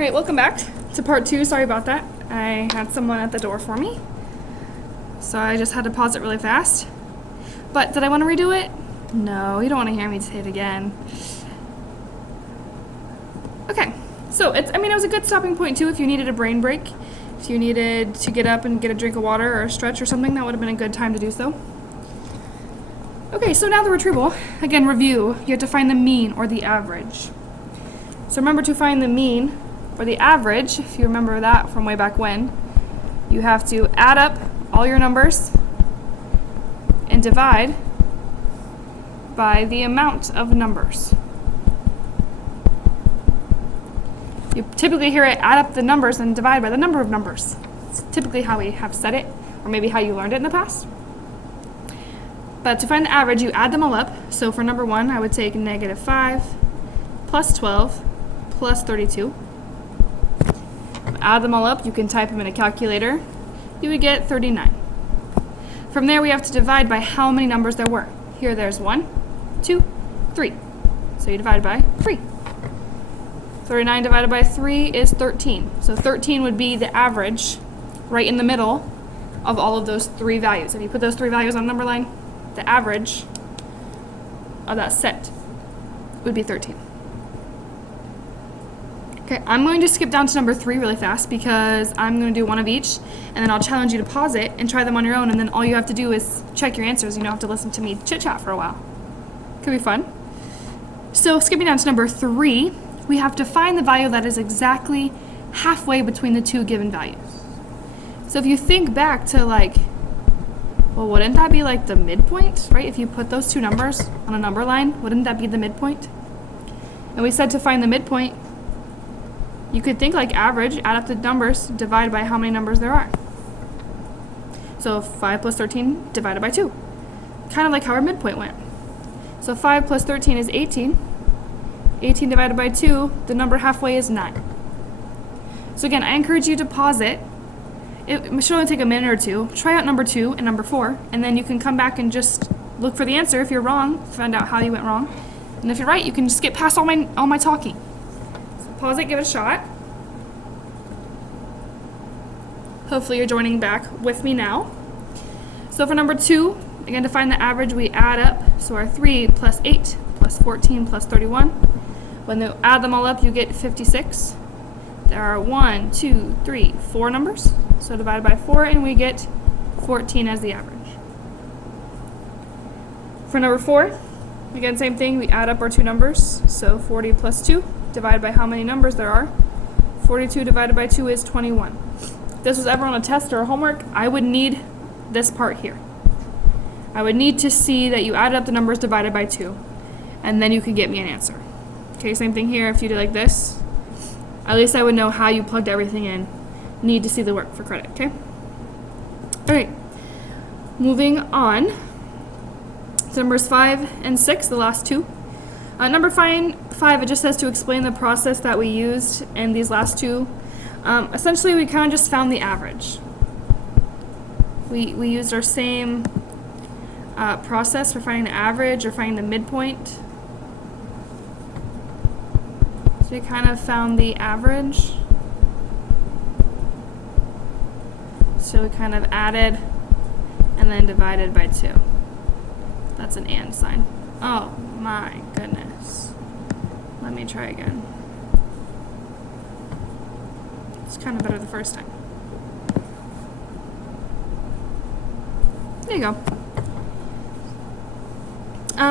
Alright, welcome back to part 2. Sorry about that. I had someone at the door for me, so I just had to pause it really fast. But did I want to redo it? No, you don't want to hear me say it again. Okay, so it was a good stopping point too if you needed a brain break. If you needed to get up and get a drink of water or a stretch or something, that would have been a good time to do so. Okay, so now the retrieval. Again, review. You have to find the mean or the average. So remember, to find the mean or the average, if you remember that from way back when, you have to add up all your numbers and divide by the amount of numbers. You typically hear it, add up the numbers and divide by the number of numbers. It's typically how we have said it, or maybe how you learned it in the past. But to find the average, you add them all up. So for number 1, I would take -5 plus 12 plus 32. Add them all up, you can type them in a calculator. You would get 39. From there, we have to divide by how many numbers there were. Here there's 1, 2, 3. So you divide by 3. 39 divided by 3 is 13. So 13 would be the average right in the middle of all of those 3 values. If you put those 3 values on a number line, the average of that set would be 13. Okay, I'm going to skip down to number 3 really fast because I'm going to do one of each, and then I'll challenge you to pause it and try them on your own, and then all you have to do is check your answers. You don't have to listen to me chit-chat for a while. Could be fun. So skipping down to number 3, we have to find the value that is exactly halfway between the 2 given values. So if you think back to well, wouldn't that be like the midpoint, right? If you put those 2 numbers on a number line, wouldn't that be the midpoint? And we said to find the midpoint, you could think like average, add up the numbers, divide by how many numbers there are. So 5 plus 13 divided by 2. Kind of like how our midpoint went. So 5 plus 13 is 18. 18 divided by 2, the number halfway is 9. So again, I encourage you to pause it. It should only take a minute or 2. Try out number 2 and number 4, and then you can come back and just look for the answer. If you're wrong, find out how you went wrong. And if you're right, you can skip past all my talking. Pause it, give it a shot. Hopefully you're joining back with me now. So for number 2, again, to find the average, we add up. So our 3 plus 8 plus 14 plus 31. When you add them all up, you get 56. There are 1, 2, 3, 4 numbers. So divided by 4, and we get 14 as the average. For number 4, again, same thing. We add up our 2 numbers. So 40 plus 2. Divided by how many numbers there are. 42 divided by 2 is 21. If this was ever on a test or a homework, I would need this part here. I would need to see that you added up the numbers divided by 2, and then you could get me an answer. Okay, same thing here. If you did like this, at least I would know how you plugged everything in. Need to see the work for credit, okay? All right, moving on to numbers 5 and 6, the last 2. Number 5, it just says to explain the process that we used in these last 2. Essentially, we kind of just found the average. We used our same process for finding the average or finding the midpoint. So we kind of found the average. So we kind of added and then divided by 2. That's an and sign. Oh my goodness. Let me try again. It's kind of better the first time. There you go.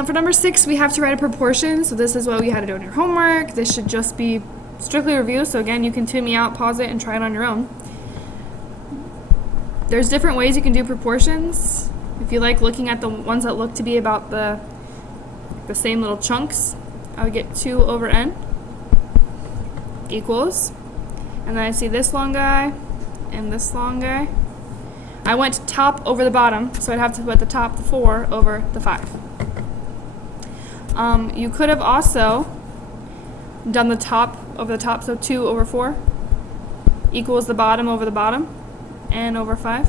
For number 6, we have to write a proportion. So this is what we had to do in your homework. This should just be strictly review. So again, you can tune me out, pause it, and try it on your own. There's different ways you can do proportions. If you like looking at the ones that look to be about the same little chunks, I would get 2 over n equals, and then I see this long guy and this long guy. I went top over the bottom, so I'd have to put the top, the 4, over the 5. You could have also done the top over the top, so 2 over 4 equals the bottom over the bottom, and over 5.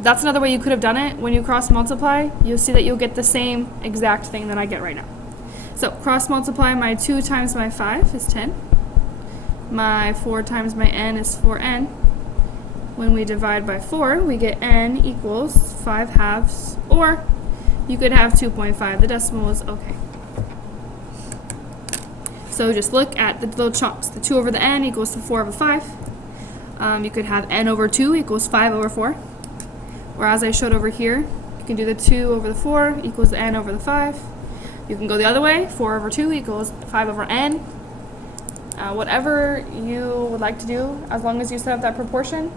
That's another way you could have done it. When you cross multiply, you'll see that you'll get the same exact thing that I get right now. So cross multiply my 2 times my 5 is 10. My 4 times my n is 4n. When we divide by 4, we get n equals 5 halves, or you could have 2.5. The decimal is okay. So just look at the little chunks. The 2 over the n equals the 4 over 5. You could have n over 2 equals 5 over 4. Or as I showed over here, you can do the 2 over the 4 equals the n over the 5. You can go the other way. 4 over 2 equals 5 over n. Whatever you would like to do, as long as you set up that proportion,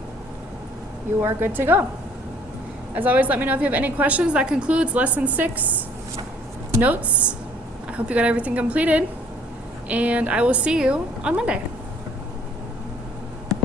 you are good to go. As always, let me know if you have any questions. That concludes lesson 6 notes. I hope you got everything completed, and I will see you on Monday.